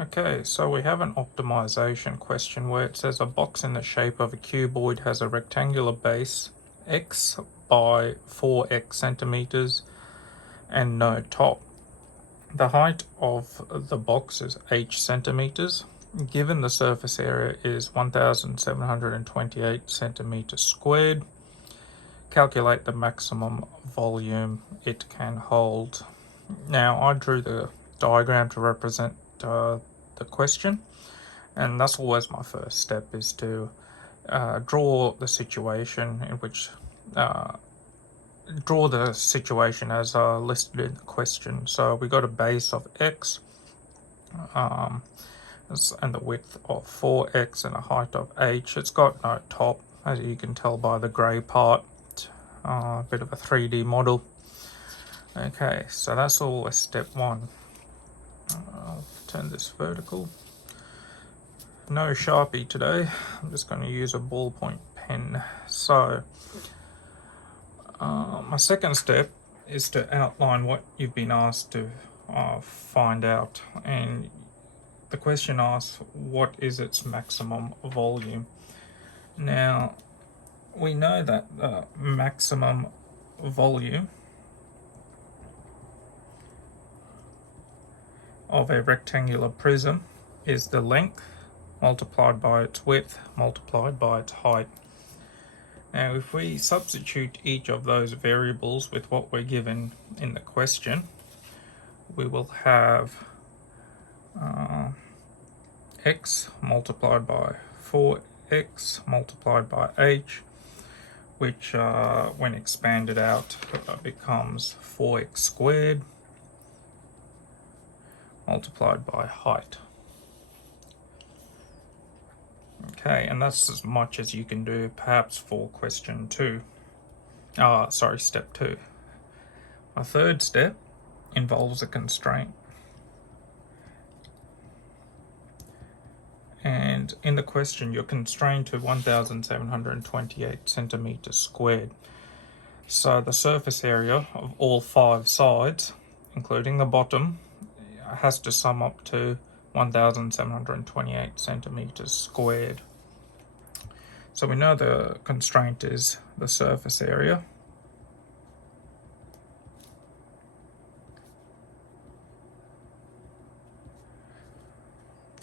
Okay, so we have an optimization question where it says a box in the shape of a cuboid has a rectangular base x by 4x centimeters and no top. The height of the box is h centimeters. Given the surface area is 1728 centimeters squared, calculate the maximum volume it can hold. Now, I drew the diagram to represent the question, and that's always my first step, is to draw the situation in which draw the situation as listed in the question. So we got a base of x and the width of 4x and a height of h. It's got no top, as you can tell by the grey part. A bit of a 3D model. Okay, so that's always step one. I'll turn this vertical. No Sharpie today, I'm just going to use a ballpoint pen. So my second step is to outline what you've been asked to find out, and the question asks what is its maximum volume. Now we know that the maximum volume of a rectangular prism is the length multiplied by its width multiplied by its height. Now if we substitute each of those variables with what we're given in the question, we will have x multiplied by 4x multiplied by h, which when expanded out becomes 4x squared multiplied by height. Okay, and that's as much as you can do perhaps for question 2. Step 2. A third step involves a constraint. And in the question, you're constrained to 1728 centimeters squared. So the surface area of all 5 sides, including the bottom, has to sum up to 1728 centimeters squared. So we know the constraint is the surface area.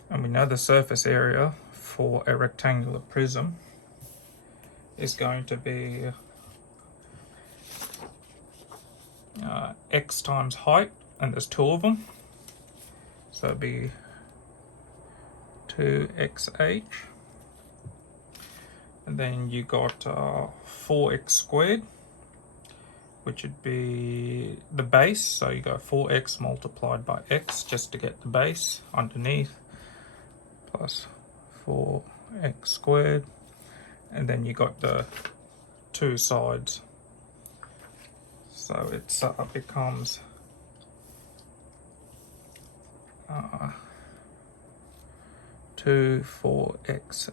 And we know the surface area for a rectangular prism is going to be x times height, and there's 2 of them. So it'd be 2xh. And then you got 4x squared, which would be the base. So you go 4x multiplied by x just to get the base underneath, plus 4x squared. And then you got the 2 sides. So it becomes 2 4xh.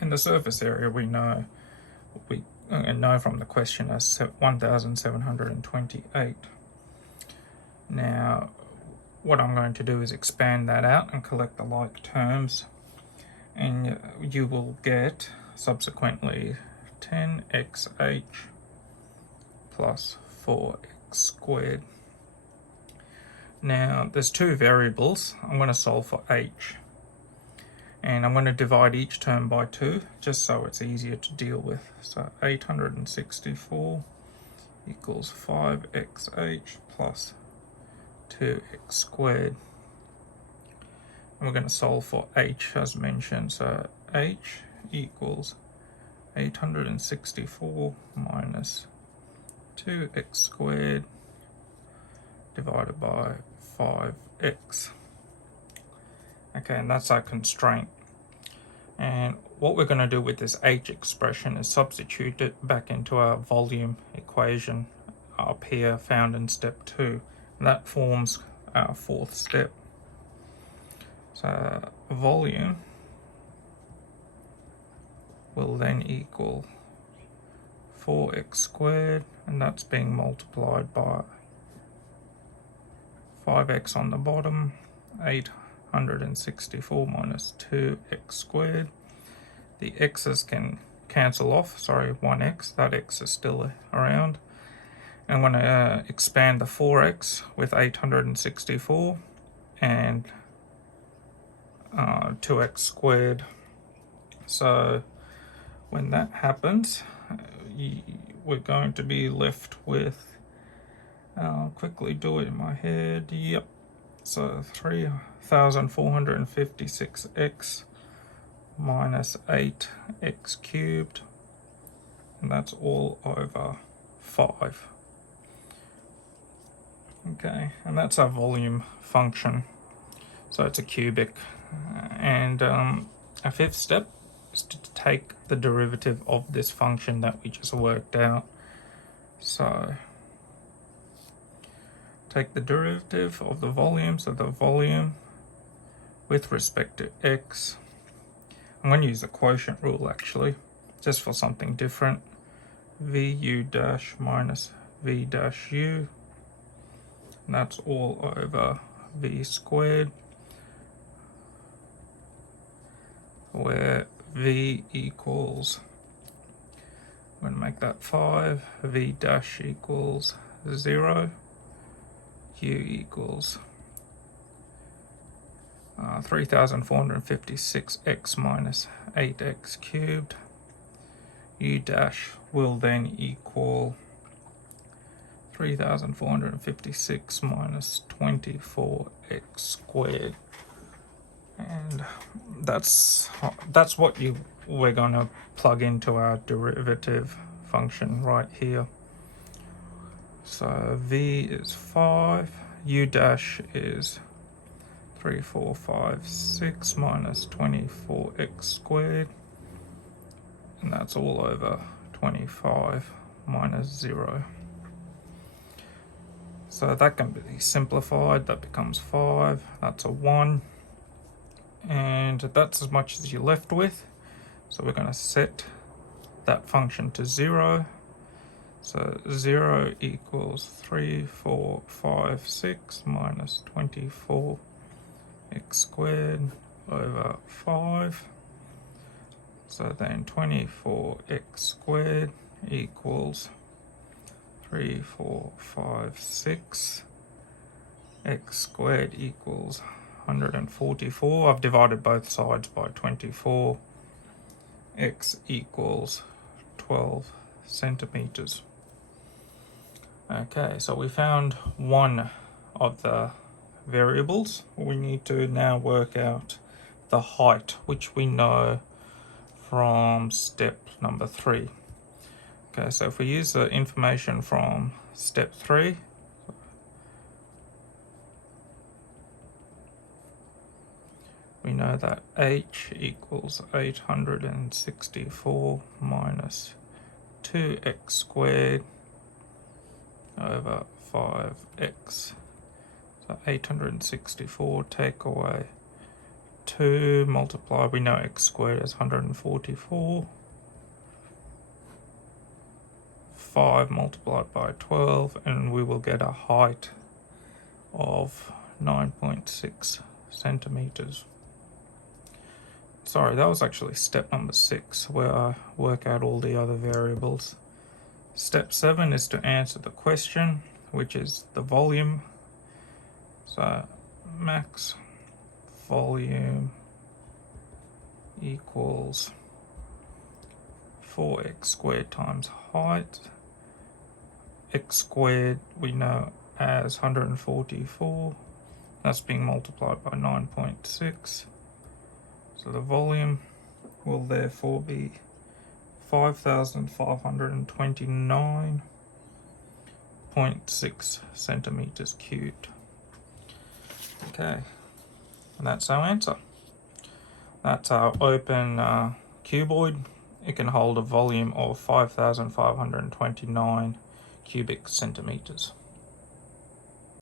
And the surface area we know from the question as 1728. Now what I'm going to do is expand that out and collect the like terms, and you will get subsequently 10xh plus 4x squared. Now there's 2 variables. I'm going to solve for h, and I'm going to divide each term by 2 just so it's easier to deal with. So 864 equals 5xh plus 2x squared. And we're going to solve for h as mentioned. So h equals 864 minus 2x squared divided by 5x. Okay, and that's our constraint. And what we're going to do with this h expression is substitute it back into our volume equation up here found in step 2. And that forms our 4th step. So volume will then equal 4x squared, and that's being multiplied by 5x on the bottom 864 minus 2x squared. The x's can cancel off, sorry, 1x, that x is still around. And I'm going to expand the 4x with 864 and 2x squared. So when that happens, we're going to be left with, I'll quickly do it in my head, yep, so 3,456x minus 8x cubed, and that's all over 5. Okay, and that's our volume function, so it's a cubic. And our fifth step is to take the derivative of this function that we just worked out. So take the derivative of the volume, so the volume with respect to x. I'm going to use the quotient rule actually, just for something different. VU dash minus V dash U, and that's all over V squared, where V equals, I'm going to make that 5, V dash equals 0, U equals 3,456x minus 8x cubed. U dash will then equal 3,456 minus 24x squared. And that's what we're going to plug into our derivative function right here. So V is 5, U dash is 3,456 minus 24x squared, and that's all over 25 minus 0. So that can be simplified, that becomes 5, that's a 1, and that's as much as you're left with. So we're going to set that function to 0. So 0 equals 3,456 minus 24x squared over 5. So then 24x squared equals 3,456. X squared equals 144. I've divided both sides by 24. X equals 12 centimeters. Okay, so we found one of the variables. We need to now work out the height, which we know from step number 3. Okay, so if we use the information from step 3, we know that h equals 864 minus 2x squared over 5x. So 864 take away 2, multiply, we know x squared is 144. 5 multiplied by 12, and we will get a height of 9.6 centimeters. Sorry, that was actually step number 6, where I work out all the other variables. Step 7 is to answer the question, which is the volume. So max volume equals 4x squared times height. X squared we know as 144. That's being multiplied by 9.6. So the volume will therefore be 5,529.6 centimeters cubed. Okay, and that's our answer. That's our open cuboid. It can hold a volume of 5,529 cubic centimeters.